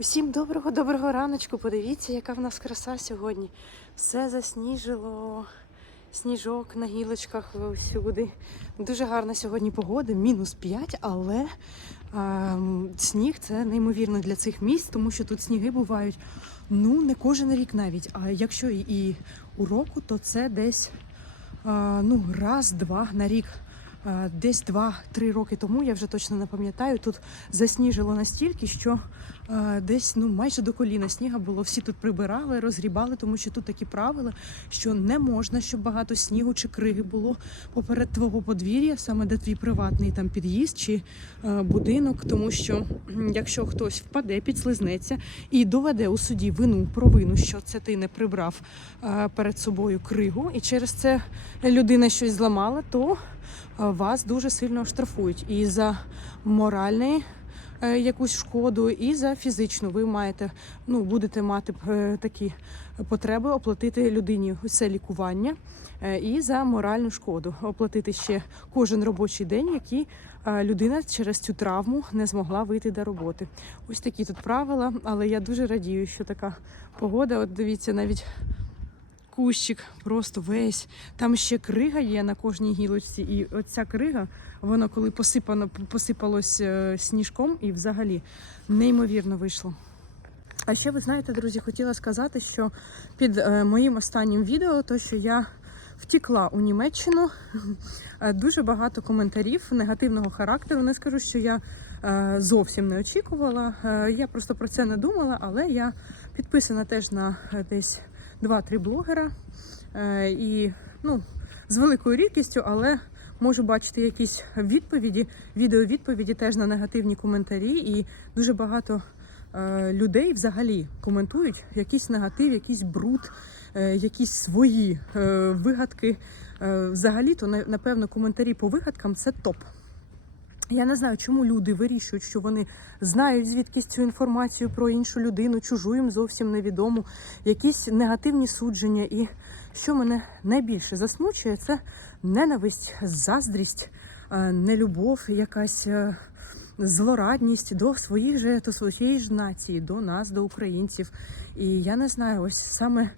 Усім доброго доброго раночку. Подивіться, яка в нас краса сьогодні. Все засніжило, сніжок на гілочках всюди. Дуже гарна сьогодні погода, мінус 5, але ем, сніг це неймовірно для цих місць, тому що тут сніги бувають ну не кожен рік навіть. А якщо і, у року, то це десь е, ну, раз-два на рік. Е, Десь два-три роки тому, я вже точно не пам'ятаю, тут засніжило настільки, що е, десь ну майже до коліна сніга було. Всі тут прибирали, розгрібали, тому що тут такі правила, що не можна, щоб багато снігу чи криги було поперед твого подвір'я, саме де твій приватний там під'їзд чи е, будинок, тому що якщо хтось впаде, підслизнеться і доведе у суді вину провину, що це ти не прибрав перед собою кригу, і через це людина щось зламала, то вас дуже сильно штрафують і за моральний е, якусь шкоду, і за фізичну. Ви маєте, ну будете мати е, такі потреби оплатити людині це лікування е, і за моральну шкоду оплатити ще кожен робочий день, який е, людина через цю травму не змогла вийти до роботи. Ось такі тут правила, але я дуже радію, що така погода. От дивіться, навіть кущик просто весь. Там ще крига є на кожній гілочці, і оця крига, воно коли посипано, посипалось е, сніжком, і взагалі неймовірно вийшло. А ще ви знаєте, друзі, хотіла сказати, що під е, моїм останнім відео, то що я втікла у Німеччину, е, дуже багато коментарів негативного характеру. Не скажу, що я зовсім не очікувала. Я просто про це не думала, але я підписана теж на десь 2-3 блогера. Е, і ну, з великою рідкістю, але можу бачити якісь відповіді, відеовідповіді теж на негативні коментарі. І дуже багато е, людей взагалі коментують якийсь негатив, якийсь бруд, е, якісь свої вигадки. Взагалі-то, на- напевно, коментарі по вигадкам це топ. Я не знаю, чому люди вирішують, що вони знають звідкись цю інформацію про іншу людину, чужу їм зовсім невідому, якісь негативні судження. І що мене найбільше засмучує, це ненависть, заздрість, е, нелюбов, якась е, злорадність до своїх же, до своєї ж нації, до нас, до українців. І я не знаю, ось саме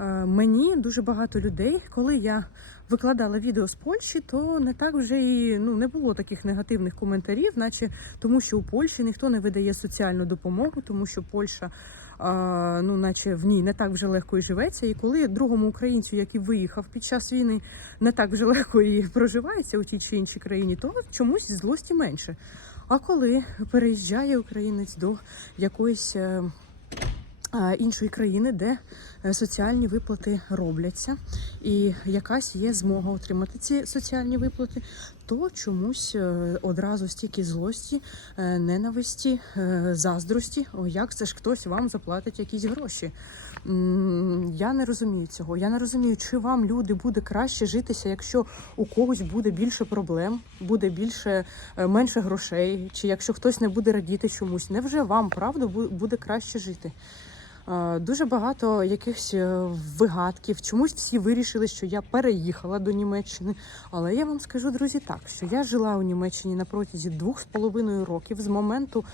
е, мені дуже багато людей, коли я викладала відео з Польщі, то не так вже і ну не було таких негативних коментарів, наче тому, що у Польщі ніхто не видає соціальну допомогу, тому що Польща. Ну, наче в ній не так вже легко і живеться. І коли другому українцю, який виїхав під час війни, не так вже легко і проживається у тій чи іншій країні, то чомусь злості менше. А коли переїжджає українець до якоїсь е, іншої країни, де е, соціальні виплати робляться, і якась є змога отримати ці соціальні виплати, то чомусь е, одразу стільки злості, е, ненависті, заздрості. О, як це ж хтось вам заплатить якісь гроші? Я не розумію цього. Я не розумію, чи вам люди буде краще житися, якщо у когось буде більше проблем, буде більше менше грошей, чи якщо хтось не буде радіти чомусь. Невже вам правда буде краще жити? Е, Дуже багато якихось е, вигадків. Чомусь всі вирішили, що я переїхала до Німеччини. Але я вам скажу, друзі, так що я жила у Німеччині на протязі двох з половиною років з моменту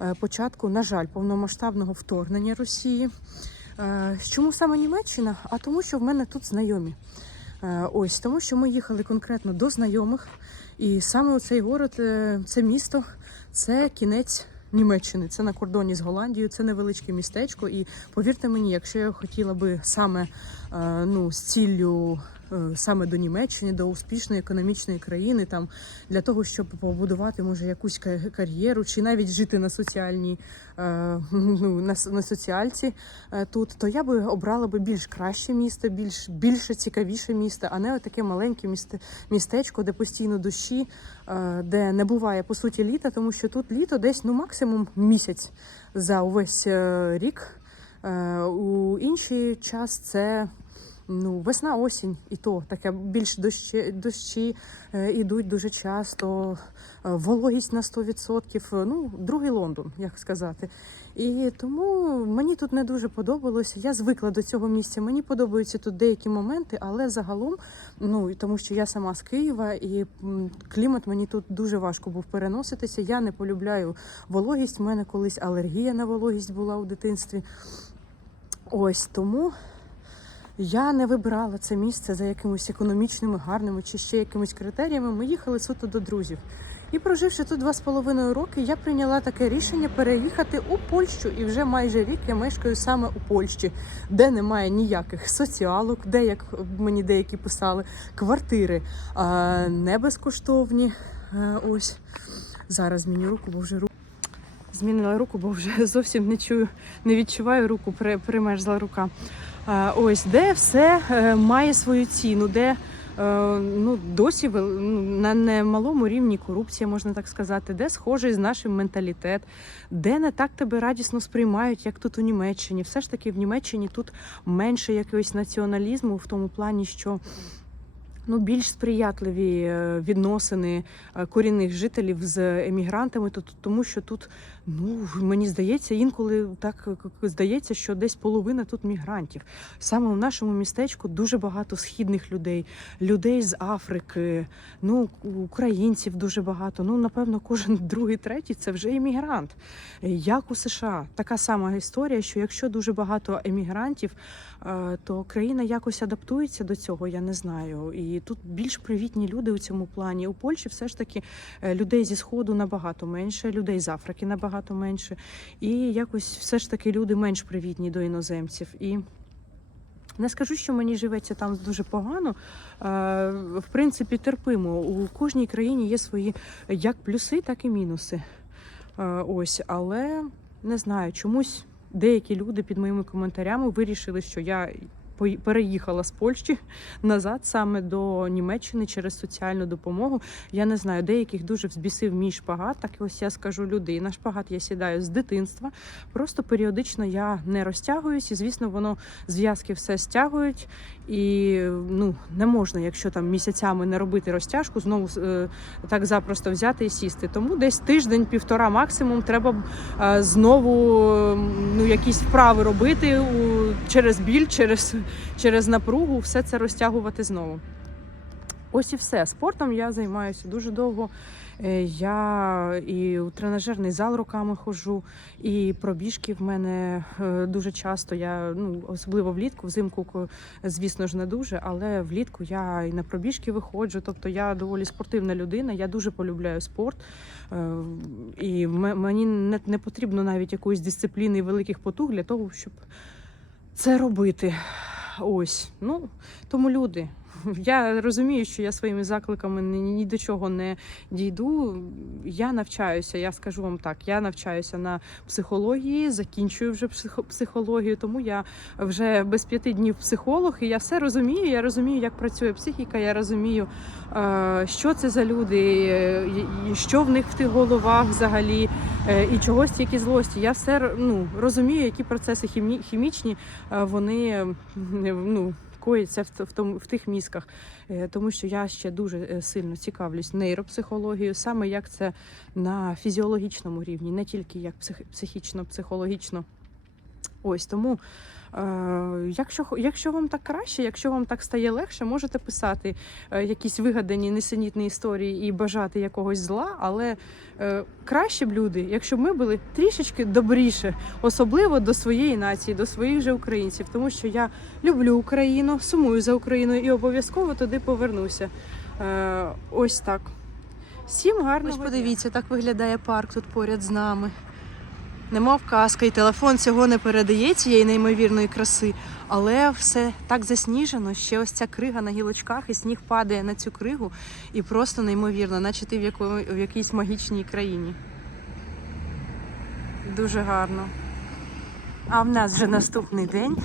е, початку, на жаль, повномасштабного вторгнення Росії. Чому саме Німеччина? А тому, що в мене тут знайомі. Ось тому, що ми їхали конкретно до знайомих, і саме цей город, це місто, це кінець Німеччини. Це на кордоні з Голландією, це невеличке містечко. І повірте мені, якщо я хотіла би саме е, ну, з ціллю. Е, Саме до Німеччини, до успішної економічної країни, там для того, щоб побудувати може якусь кар'єру, чи навіть жити на соціальній е, ну, на, на соціальці е, тут, то я би обрала би більш краще місто, більш більше цікавіше місто, а не таке маленьке місте, містечко, де постійно дощі, де не буває по суті літа, тому що тут літо десь ну максимум місяць за увесь рік. У інший час це. Ну, весна, осінь, і то таке більш дощі, дощі е, ідуть дуже часто, е, вологість на 100%, е, ну, другий Лондон, як сказати. І тому мені тут не дуже подобалося. Я звикла до цього місця. Мені подобаються тут деякі моменти, але загалом, ну тому що я сама з Києва, і клімат мені тут дуже важко був переноситися. Я не полюбляю вологість. У мене колись алергія на вологість була у дитинстві. Ось тому я не вибирала це місце за якимись економічними, гарними чи ще якимись критеріями. Ми їхали суто до друзів. І проживши тут два з половиною роки, я прийняла таке рішення переїхати у Польщу. І вже майже рік я мешкаю саме у Польщі, де немає ніяких соціалок, де, як мені деякі писали, квартири не безкоштовні. Е, Ось зараз зміню руку, бо вже руку. Змінила руку, бо вже зовсім не чую, не відчуваю руку, при- примерзла рука. Ось де все е, має свою ціну, де е, ну, досі ну, на немалому рівні корупція, можна так сказати, де схожий з нашим менталітет, де не так тебе радісно сприймають, як тут у Німеччині. Все ж таки в Німеччині тут менше якогось націоналізму в тому плані, що. Ну, більш сприятливі е, відносини е, корінних жителів з емігрантами, то тому що тут, ну мені здається, інколи так е, здається, що десь половина тут мігрантів. Саме в нашому містечку дуже багато східних людей, людей з Африки, ну українців дуже багато. Ну, напевно, кожен другий, третій це вже емігрант. Як у США, така сама історія, що якщо дуже багато емігрантів, то країна якось адаптується до цього, я не знаю. І тут більш привітні люди у цьому плані. У Польщі все ж таки е, людей зі сходу набагато менше, людей з Африки набагато менше. І якось все ж таки люди менш привітні до іноземців. І не скажу, що мені живеться там дуже погано. Е, В принципі, терпимо. У кожній країні є свої як плюси, так і мінуси. Е, Ось, але не знаю, чомусь деякі люди під моїми коментарями вирішили, що я переїхала з Польщі назад саме до Німеччини через соціальну допомогу. Я не знаю, деяких дуже взбісив мій шпагат. Так ось я скажу люди. І на шпагат я сідаю з дитинства. Просто періодично я не розтягуюсь, і звісно, воно зв'язки все стягують. І ну не можна, якщо там місяцями не робити розтяжку, знову е, так запросто взяти і сісти. Тому десь тиждень-півтора максимум треба е, знову м, ну, якісь вправи робити у, через біль, через, через напругу, все це розтягувати знову. Ось і все. Спортом я займаюся дуже довго. Е, Я і у тренажерний зал роками ходжу, і пробіжки в мене е, дуже часто. Я ну особливо влітку, взимку, звісно ж, не дуже, але влітку я і на пробіжки виходжу. Тобто я доволі спортивна людина. Я дуже полюбляю спорт. Е, І мені не потрібно навіть якоїсь дисципліни і великих потуг для того, щоб це робити. Ось, ну тому люди. Я розумію, що я своїми закликами ні, до чого не дійду. Я навчаюся, я скажу вам так, я навчаюся на психології, закінчую вже психологію, тому я вже без п'яти днів психолог, і я все розумію. Я розумію, як працює психіка, я розумію, е, що це за люди, що в них в тих головах взагалі, е, і чого стільки злості. Я все ну, розумію, які процеси хімічні е, вони ну, коїться в, тому, в тих мізках. Е, Тому що я ще дуже е, сильно цікавлюсь нейропсихологією, саме як це на фізіологічному рівні, не тільки як псих, психічно, психологічно. Ось тому. Е, якщо, якщо вам так краще, якщо вам так стає легше, можете писати е, якісь вигадані несенітні історії і бажати якогось зла, але е, краще б люди, якщо б ми були трішечки добріше, особливо до своєї нації, до своїх же українців, тому що я люблю Україну, сумую за Україною і обов'язково туди повернуся. Ось так. Всім гарного. Ось подивіться, так виглядає парк тут поряд з нами. Немов казка, і телефон цього не передає цієї неймовірної краси, але все так засніжено. Ще ось ця крига на гілочках, і сніг падає на цю кригу, і просто неймовірно, наче ти в, якої, в якійсь магічній країні. Дуже гарно. А в нас вже наступний день.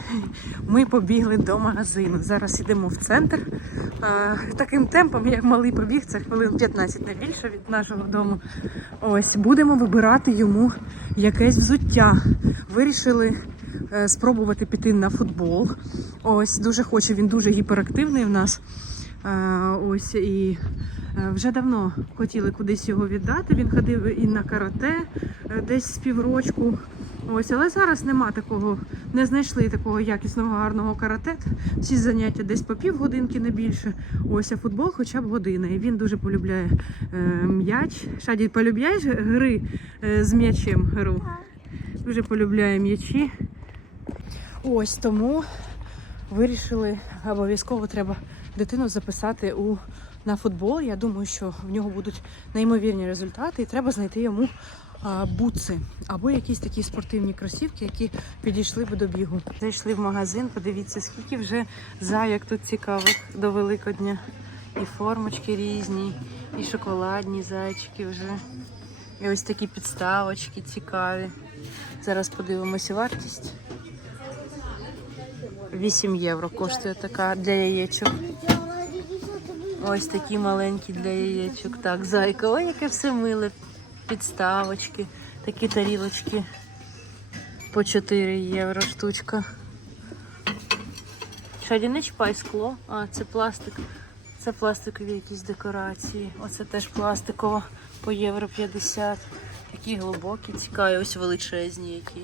Ми побігли до магазину. Зараз йдемо в центр. Таким темпом, як малий пробіг, це хвилин 15 не більше від нашого дому. Ось будемо вибирати йому якесь взуття. Вирішили е, спробувати піти на футбол. Ось дуже хоче, він дуже гіперактивний в нас. Ось і е, вже давно хотіли кудись його віддати. Він ходив і на карате е, десь з піврочку. Ось, але зараз нема такого, не знайшли такого якісного гарного карате. Всі заняття десь по півгодинки, не більше. Ось, а футбол хоча б година. І він дуже полюбляє е, м'яч. Шаді, полюбляєш гри е, з м'ячем гру? Дуже полюбляє м'ячі. Ось тому вирішили, обов'язково треба дитину записати у, на футбол. Я думаю, що в нього будуть неймовірні результати, і треба знайти йому а, бутси або якісь такі спортивні кросівки, які підійшли б до бігу. Зайшли в магазин, подивіться, скільки вже заяк тут цікавих до Великодня. І формочки різні, і шоколадні зайчики вже. І ось такі підставочки цікаві. Зараз подивимося вартість. 8 євро коштує така для яєчок. Ось такі маленькі для яєчок. Так, зайка, ой, яке все миле. Підставочки, такі тарілочки по 4 євро штучка. Шаді, не скло. А, це пластик. Це пластикові якісь декорації. Оце теж пластиково по євро 50. Такі глибокі, цікаві, ось величезні які.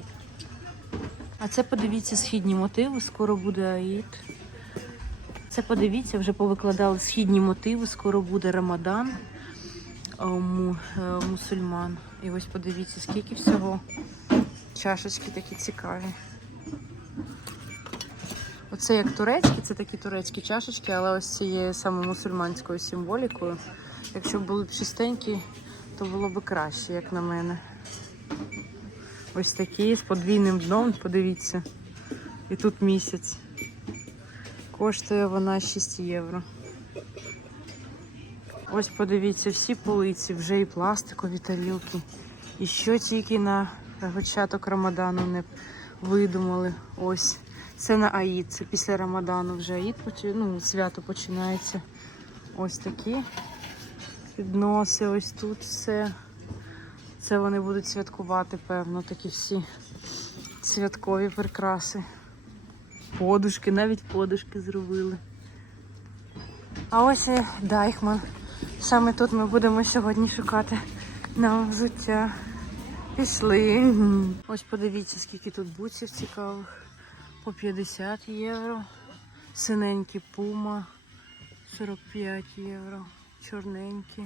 А це подивіться східні мотиви, скоро буде Аїд. Це подивіться, вже повикладали східні мотиви, скоро буде Рамадан е, мусульман. І ось подивіться, скільки всього. Чашечки такі цікаві. Оце як турецькі, це такі турецькі чашечки, але ось цією саме мусульманською символікою. Якщо були б чистенькі, то було б краще, як на мене. Ось такі з подвійним дном, подивіться. І тут місяць. Коштує вона 6 євро. Ось подивіться, всі полиці, вже і пластикові тарілки. І що тільки на початок Рамадану не видумали. Ось. Це на Аїд, це після Рамадану вже Аїд, ну, свято починається. Ось такі підноси, ось тут все. Це вони будуть святкувати, певно, такі всі святкові прикраси. Подушки, навіть подушки зробили. А ось і Дайхман. Саме тут ми будемо сьогодні шукати на взуття. Пішли. Ось подивіться, скільки тут бутсів цікавих. По 50 євро. Синенькі пума 45 євро. Чорненькі.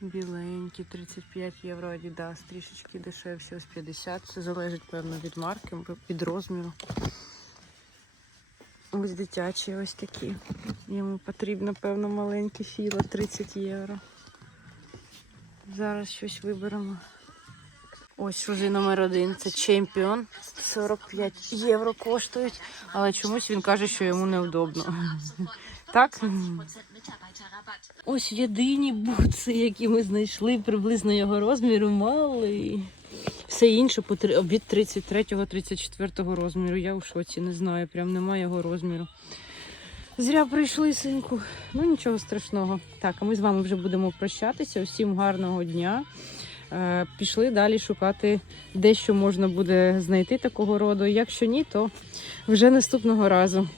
Біленькі, 35 євро Adidas, трішечки дешевші, ось 50. Це залежить, певно, від марки, від розміру. Ось дитячі ось такі. Йому потрібно, певно, маленьке філо, 30 євро. Зараз щось виберемо. Ось шузи номер один. Це чемпіон. 45 євро коштують, але чомусь він каже, що йому невдобно. Так? Ось єдині бутси, які ми знайшли, приблизно його розміру мали. Все інше від 33-34 розміру. Я у шоці не знаю, прям немає його розміру. Зря прийшли, синку. Ну нічого страшного. Так, а ми з вами вже будемо прощатися. Усім гарного дня. Е, Пішли далі шукати, де що можна буде знайти такого роду. Якщо ні, то вже наступного разу.